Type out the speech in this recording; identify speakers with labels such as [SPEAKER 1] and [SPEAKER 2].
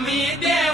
[SPEAKER 1] me there.